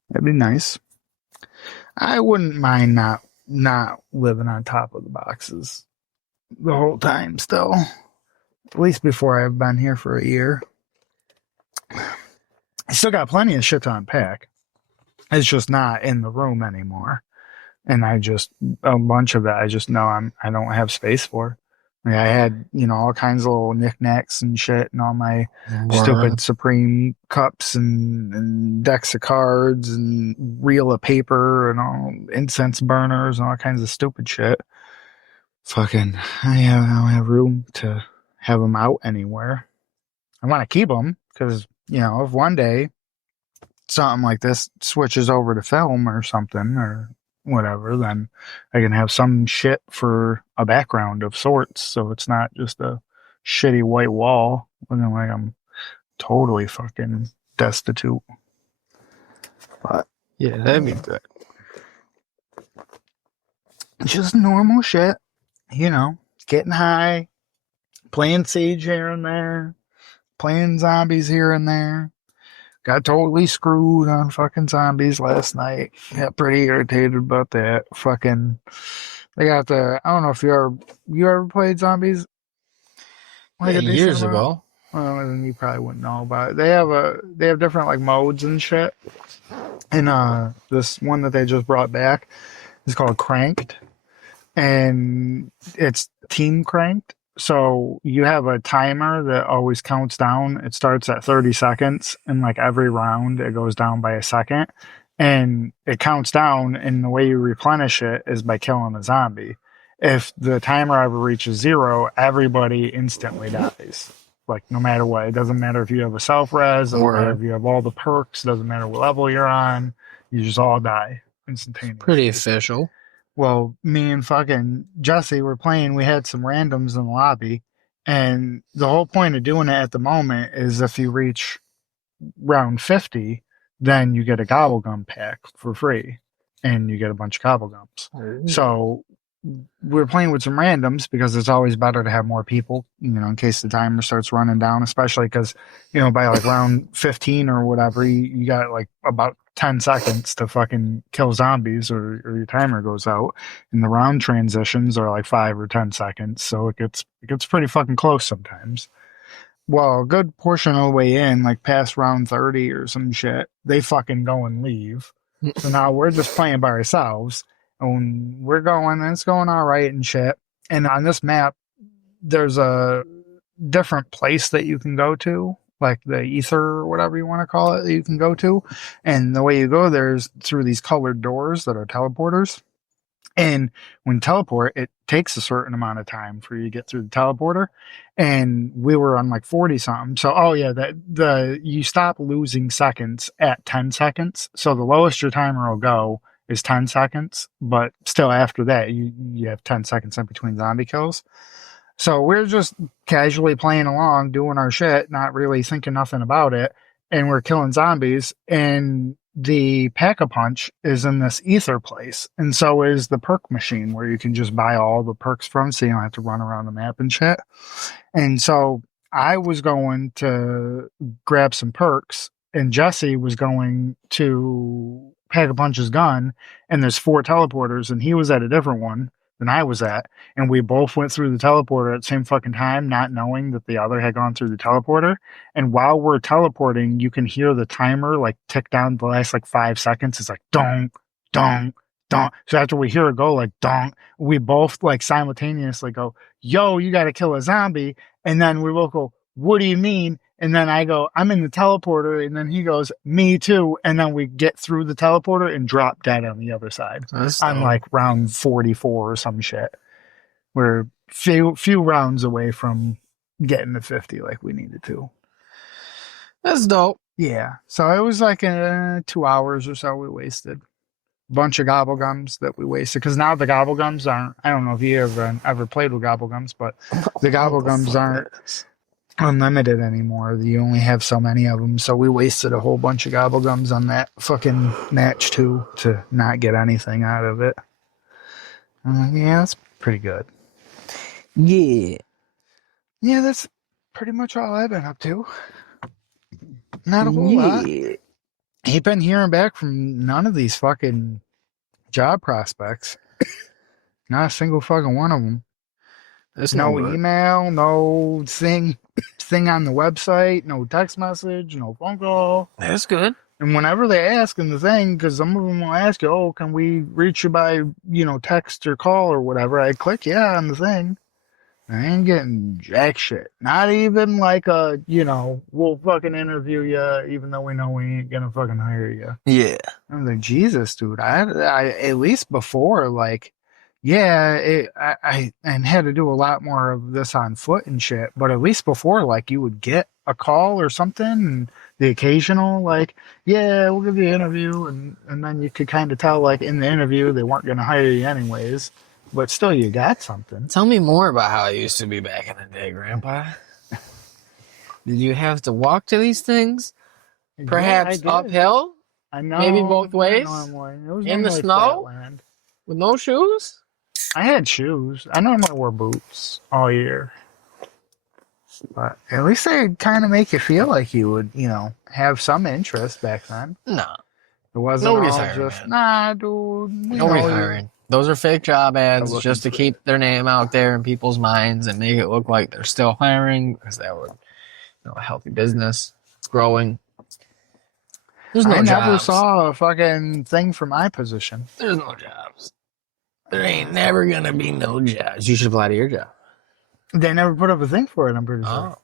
That'd be nice. I wouldn't mind not living on top of the boxes. the whole time still. At least before I've been here for a year. I still got plenty of shit to unpack. It's just not in the room anymore. And a bunch of it, I just know I don't have space for. Like I had, all kinds of little knickknacks and shit and all my stupid Supreme cups and decks of cards and reel of paper and all incense burners and all kinds of stupid shit. Fucking, I don't have room to have them out anywhere. I want to keep them because, if one day something like this switches over to film or something or whatever, then I can have some shit for a background of sorts. So it's not just a shitty white wall looking like I'm totally fucking destitute. But Yeah, that'd be good. Just normal shit, getting high, playing Siege here and there, playing zombies here and there. Got totally screwed on fucking zombies last night. Got pretty irritated about that. Fucking, I don't know if you ever played zombies? Like years ago. Well, then you probably wouldn't know about it. They have different like modes and shit. And this one that they just brought back is called Cranked, and it's team cranked. So you have a timer that always counts down. It starts at 30 seconds, and like every round, it goes down by a second, and it counts down. And the way you replenish it is by killing a zombie. If the timer ever reaches 0, everybody instantly dies. Like no matter what, it doesn't matter if you have a self-res, doesn't matter if you have all the perks, doesn't matter what level you're on, you just all die instantaneously. Pretty official. Well, me and fucking Jesse were playing. We had some randoms in the lobby, and the whole point of doing it at the moment is if you reach round 50, then you get a gobblegum pack for free, and you get a bunch of gobblegums. Ooh. So we're playing with some randoms because it's always better to have more people, in case the timer starts running down, especially because, by like round 15 or whatever, you got like about 10 seconds to fucking kill zombies or your timer goes out, and the round transitions are like 5 or 10 seconds. So it gets pretty fucking close sometimes. Well, a good portion of the way in, like past round 30 or some shit, they fucking go and leave. So now we're just playing by ourselves. And we're going, and it's going all right and shit. And on this map, there's a different place that you can go to, like the ether or whatever you want to call it, that you can go to. And the way you go there is through these colored doors that are teleporters. And when you teleport, it takes a certain amount of time for you to get through the teleporter. And we were on like 40 something. So, you stop losing seconds at 10 seconds. So the lowest your timer will go is 10 seconds, but still after that, you have 10 seconds in between zombie kills. So we're just casually playing along, doing our shit, not really thinking nothing about it, and we're killing zombies, and the Pack-a-Punch is in this ether place, and so is the perk machine where you can just buy all the perks from, so you don't have to run around the map and shit. And so I was going to grab some perks, and Jesse was going to Pack-a-Punch's gun, and there's 4 teleporters, and he was at a different one than I was at, and we both went through the teleporter at the same fucking time, not knowing that the other had gone through the teleporter. And while we're teleporting, you can hear the timer like tick down the last like 5 seconds. It's like dong, dong, dong. So after we hear it go like dong, we both like simultaneously go, "Yo, you got to kill a zombie," and then we both go, "What do you mean?" And then I go, "I'm in the teleporter." And then he goes, "Me too." And then we get through the teleporter and drop dead on the other side. I'm like round 44 or some shit. We're few rounds away from getting to 50 like we needed to. That's dope. Yeah. So it was like 2 hours or so we wasted. Bunch of gobblegums that we wasted. Because now the gobblegums aren't, I don't know if you ever played with gobblegums, but the gobblegums aren't unlimited anymore. You only have so many of them. So we wasted a whole bunch of gobblegums on that fucking match too to not get anything out of it. Yeah, that's pretty good. Yeah. Yeah, that's pretty much all I've been up to. Not a whole lot. Ain't been hearing back from none of these fucking job prospects. Not a single fucking one of them. It's No no good. email, no thing on the website, no text message, no phone call. That's good. And whenever they ask in the thing, because some of them will ask you, oh, can we reach you by, text or call or whatever? I click yeah on the thing. I ain't getting jack shit. Not even like we'll fucking interview you, even though we know we ain't gonna fucking hire you. Yeah. I was like, Jesus, dude. I at least before, like, yeah, I had to do a lot more of this on foot and shit. But at least before, like, you would get a call or something, and the occasional, like, yeah, we'll give you an interview, and then you could kind of tell, like, in the interview they weren't gonna hire you anyways. But still, you got something. Tell me more about how it used to be back in the day, Grandpa. Did you have to walk to these things? Perhaps Yeah, I did. uphill? I know. Maybe both ways? Normally. It was In the normally snow? flat land. With no shoes? I had shoes. I normally wore boots all year. But at least they kind of make you feel like you would, have some interest back then. No. It wasn't Nobody's all hiring, just, man. nah, dude. Nobody's hiring. Those are fake job ads looking just to for keep their name out there in people's minds and make it look like they're still hiring because that would, a healthy business, growing. There's no I never jobs. saw a fucking thing for my position. There's no jobs. There ain't never gonna be no jobs. You should apply to your job. They never put up a thing for it, I'm pretty sure.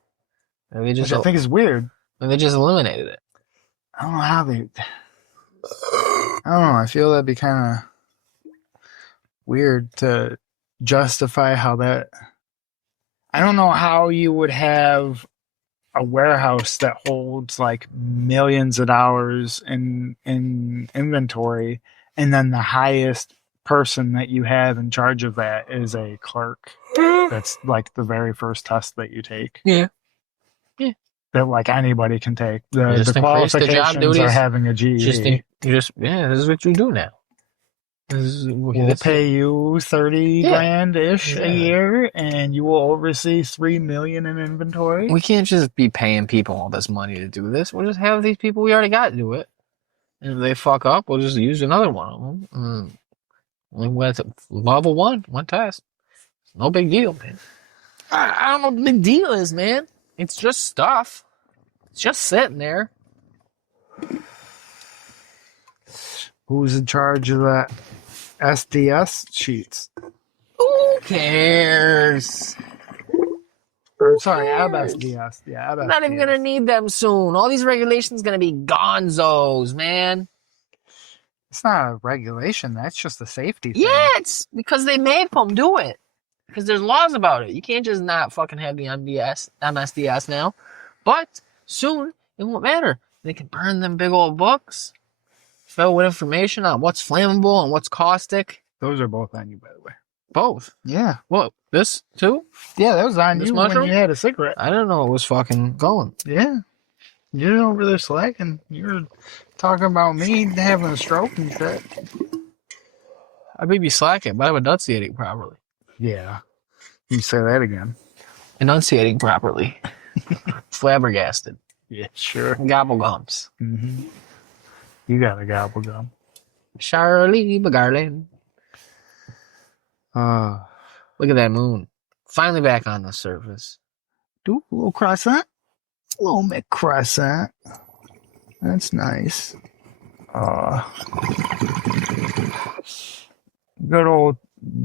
And they just, Which I think is weird. and they just eliminated it. I don't know how they... I don't know. I feel that'd be kind of weird to justify how that... I don't know how you would have a warehouse that holds like millions of dollars in inventory, and then the highest person that you have in charge of that is a clerk. That's like the very first test that you take. Yeah. That like anybody can take. You The just increase the job qualifications duties. are having a GED. This is what you do now. We'll pay you 30 grand-ish a year, and you will oversee 3 million in inventory. We can't just be paying people all this money to do this. We'll just have these people we already got do it. And if they fuck up, we'll just use another one of them. We went to level one test. No big deal, man. I don't know what the big deal is, man. It's just stuff. It's just sitting there. Who's in charge of that SDS sheets? Who cares? Or sorry, ABSDS. Yeah, ABSDS. I'm not even gonna need them soon. All these regulations gonna be gonzos, man. It's not a regulation. That's just a safety thing. Yeah, it's because they made them do it. Because there's laws about it. You can't just not fucking have the MSDS now. But soon, it won't matter. They can burn them big old books, filled with information on what's flammable and what's caustic. Those are both on you, by the way. Both. Yeah. What? This too? Yeah, that was on This you mushroom? when you had a cigarette. I didn't know it was fucking going. Yeah. You're over there slacking. You're talking about me having a stroke and shit. I may be slacking, but I'm enunciating properly. Yeah. You say that again. Enunciating properly. Flabbergasted. Yeah, sure. Gobblegums. Mm-hmm. You got a gobble gum. Charlie McGarlin. Look at that moon. Finally back on the surface. Do a little croissant. A little McCroissant. That's nice. Good old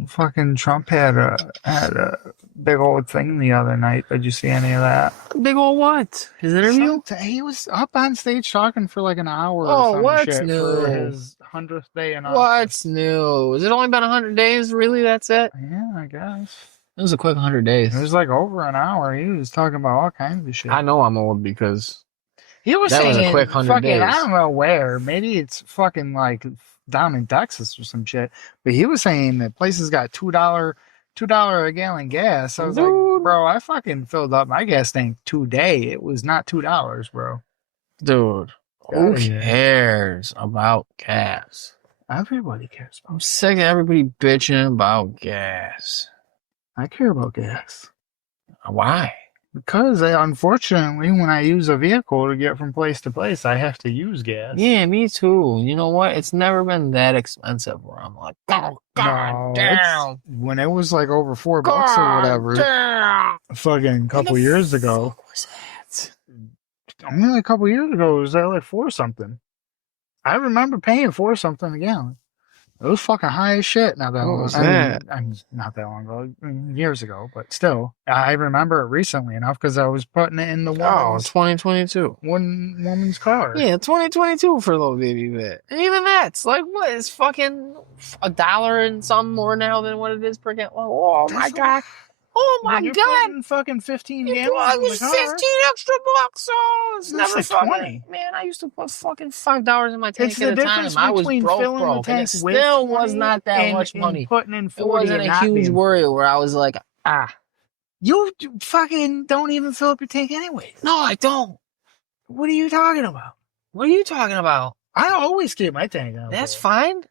fucking Trump had a big old thing the other night. Did you see any of that? Big old what? His interview? He was up on stage talking for like an hour Oh, or some what's shit new? for his 100th day in office. What's new? Has it only been 100 days? Really? That's it? Yeah, I guess. It was a quick 100 days. It was like over an hour. He was talking about all kinds of shit. I know I'm old because He was that saying, was a quick 100 fucking, days. I don't know where. Maybe it's fucking like down in Texas or some shit. But he was saying that places got $2 a gallon gas. I was like, bro, I fucking filled up my gas tank today. It was not $2, bro. Dude, who cares about gas? Everybody cares I'm about sick of everybody bitching about gas. I care about gas. Why? Because unfortunately, when I use a vehicle to get from place to place, I have to use gas. Yeah, me too. You know what? It's never been that expensive where I'm like, oh, god No, damn. when it was like over $4 or God whatever, damn. fucking couple years ago. What was that? Only a couple years ago, it was at like 4 something. I remember paying 4 something a gallon. It was fucking high as shit. Not that What long. was I mean, that? not that long ago, years ago, but still, I remember it recently enough because I was putting it in the Oh, 2022. one woman's car. Yeah, 2022 for a little baby bit. And even that's like, what is fucking $1 and some more now than what it is per gallon? Oh my god. Oh my When you're god. putting fucking 15 It gallons in was the car. 15 extra bucks. Oh, it's never like fucking 20. Man, I used to put fucking $5 in my tank It's at the a time. difference I was between broke, filling the and tank it with still was 20 not that and, much money. and putting in 40 It wasn't and a not huge being worry full. where I was like, You fucking don't even fill up your tank anyways. no, I don't. What are you talking about? What are you talking about? I always keep my tank on. That's fine.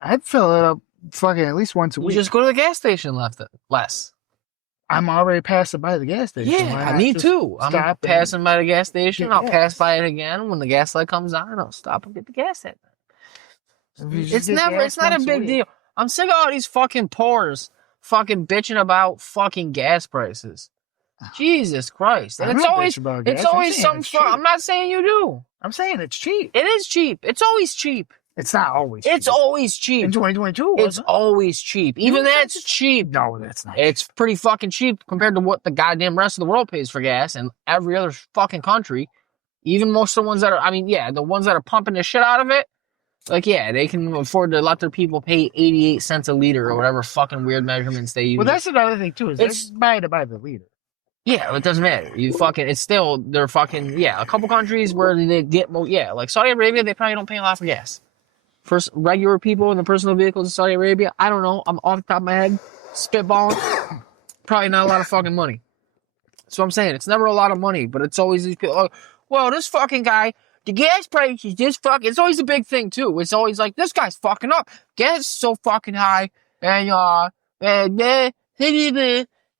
I'd fill it up fucking at least once a You week. just go to the gas station less. I'm already passing by the gas station. Yeah, me too. I'm passing by the gas station. I'll pass by it again when the gas light comes on. I'll stop and get the gas at it. It's not a big deal. I'm sick of all these fucking poors fucking bitching about fucking gas prices. Jesus Christ. And it's always some fun. I'm not saying you do. I'm saying it's cheap. It is cheap. It's always cheap. It's not always cheap. It's always cheap. In 2022, it's always cheap. Even that's cheap. No, that's not. It's pretty fucking cheap compared to what the goddamn rest of the world pays for gas and every other fucking country. Even most of the ones that are, the ones that are pumping the shit out of it, like, yeah, they can afford to let their people pay 88 cents a liter or whatever fucking weird measurements they use. Well, that's another thing, too, is it's buy to buy the liter. Yeah, it doesn't matter. They're fucking, a couple countries where they get, like Saudi Arabia, they probably don't pay a lot for gas. For regular people in the personal vehicles in Saudi Arabia, I don't know. I'm off the top of my head, spitballing. Probably not a lot of fucking money. So I'm saying it's never a lot of money, but it's always these people. Like, well, this fucking guy, the gas price is just fucking. It's always a big thing too. It's always like this guy's fucking up. Gas is so fucking high, and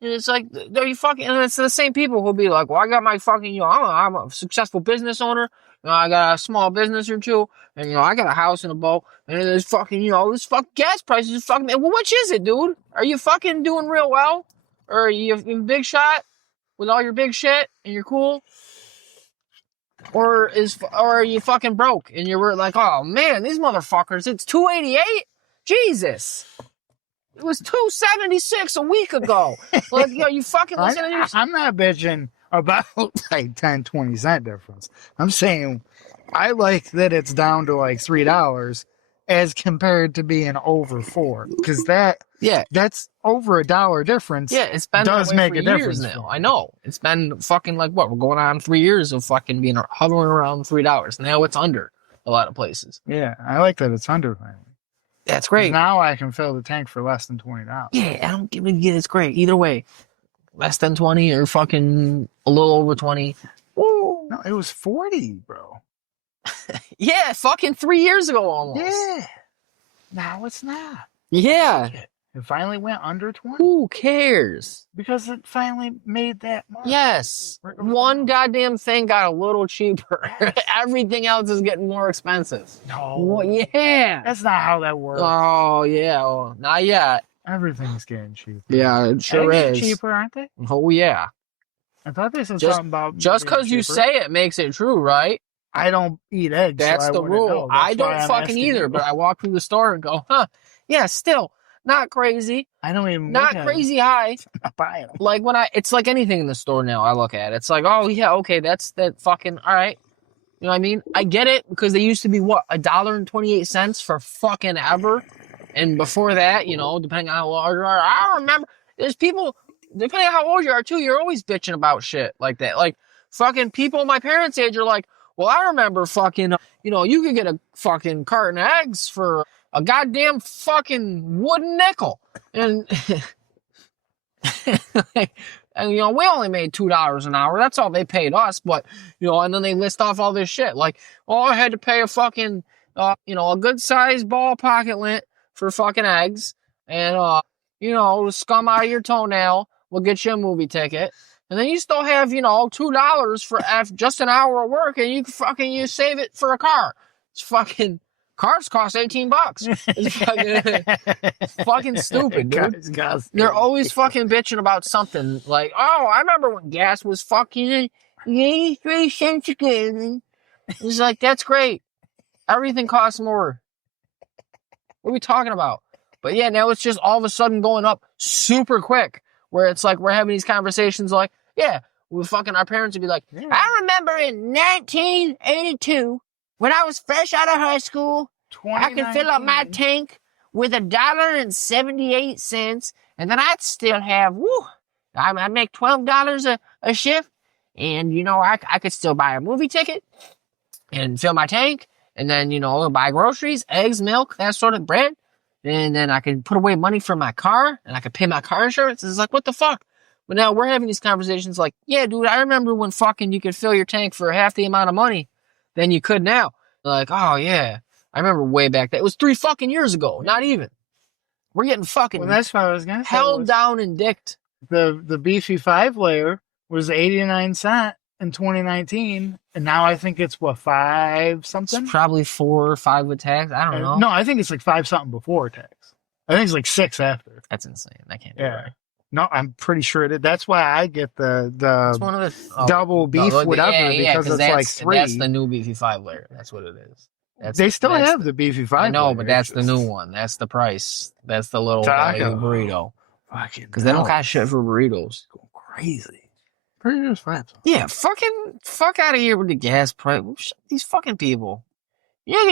it's like, are you fucking? And it's the same people who'll be like, well, I got my fucking, I'm a successful business owner. I got a small business or two, and I got a house and a boat, and there's fucking, this fucking gas prices is fucking. Well, which is it, dude? Are you fucking doing real well, or are you in big shot with all your big shit and you're cool, or are you fucking broke and you're like, oh man, these motherfuckers, it's $288, Jesus. It was $276 a week ago. Like, you fucking listen to yourself. I'm not bitching about like 10, 20 cent difference. I'm saying I like that it's down to like $3 as compared to being over $4. Because that's over $1 difference. Yeah, it's been does make a difference now. I know. It's been fucking like what? We're going on 3 years of fucking being hovering around $3. Now it's under a lot of places. Yeah, I like that it's under finally. That's great. Now I can fill the tank for less than $20. Yeah, I don't give a shit. It's great. Either way. Less than 20 or fucking a little over 20. Woo. No, it was 40, bro. Yeah, fucking 3 years ago almost. Yeah. Now it's not. Yeah. It finally went under 20. Who cares? Because it finally made that much. Yes. One goddamn thing got a little cheaper. Everything else is getting more expensive. No. Well, yeah. That's not how that works. Oh, yeah. Well, not yet. Everything's getting cheaper. Yeah, it sure Eggs is. are cheaper, aren't they? Oh, yeah. I thought they said something about just because you say it makes it true, right? I don't eat eggs. That's so the rule. I don't fucking either, but I walk through the store and go, yeah, still not crazy. I don't even not crazy high. I'm not buying them. Like it's like anything in the store now. I look at it. It's like, oh yeah, okay, that's that fucking all right. You know what I mean? I get it because they used to be what $1.28 for fucking ever, and before that, depending on how old you are, I remember there's people depending on how old you are too. You're always bitching about shit like that. Like fucking people my parents' age are like, well, I remember fucking, you could get a fucking carton of eggs for a goddamn fucking wooden nickel. And, and we only made $2 an hour. That's all they paid us. But, and then they list off all this shit. Like, oh, I had to pay a fucking, a good sized ball pocket lint for fucking eggs. And, the scum out of your toenail will get you a movie ticket. And then you still have, $2 for just an hour of work, and you save it for a car. It's fucking cars cost $18. It's fucking stupid, dude. They're always fucking bitching about something like, oh, I remember when gas was fucking 83 cents a gallon. It's like, that's great. Everything costs more. What are we talking about? But yeah, now it's just all of a sudden going up super quick, where it's like we're having these conversations like, yeah, our parents would be like, I remember in 1982 when I was fresh out of high school, I could fill up my tank with $1.78, and then I'd still have, I'd make $12 a shift, and I could still buy a movie ticket and fill my tank, and then buy groceries, eggs, milk, that sort of bread. And then I could put away money for my car, and I could pay my car insurance. It's like, what the fuck? But now we're having these conversations like, yeah, dude, I remember when fucking you could fill your tank for half the amount of money than you could now. Like, oh, yeah. I remember way back then. It was 3 fucking years ago. Not even. We're getting fucking that's what I was going to say. held down and dicked. The beefy 5-layer was 89 cents in 2019, and now I think it's 5 something. It's probably 4 or 5 with tax. I don't know. No, I think it's like 5 something before tax. I think it's like 6 after. That's insane. That can't be right. No, I'm pretty sure it is. That's why I get the one of the double beef whatever because it's like 3. That's the new beefy 5-layer. That's what it is. They still have the beefy 5. I know, but that's the new one. That's the price. That's the little burrito. Because they don't got shit for burritos. Going crazy. Pretty just fine. Yeah, fuck out of here with the gas price. These fucking people. You can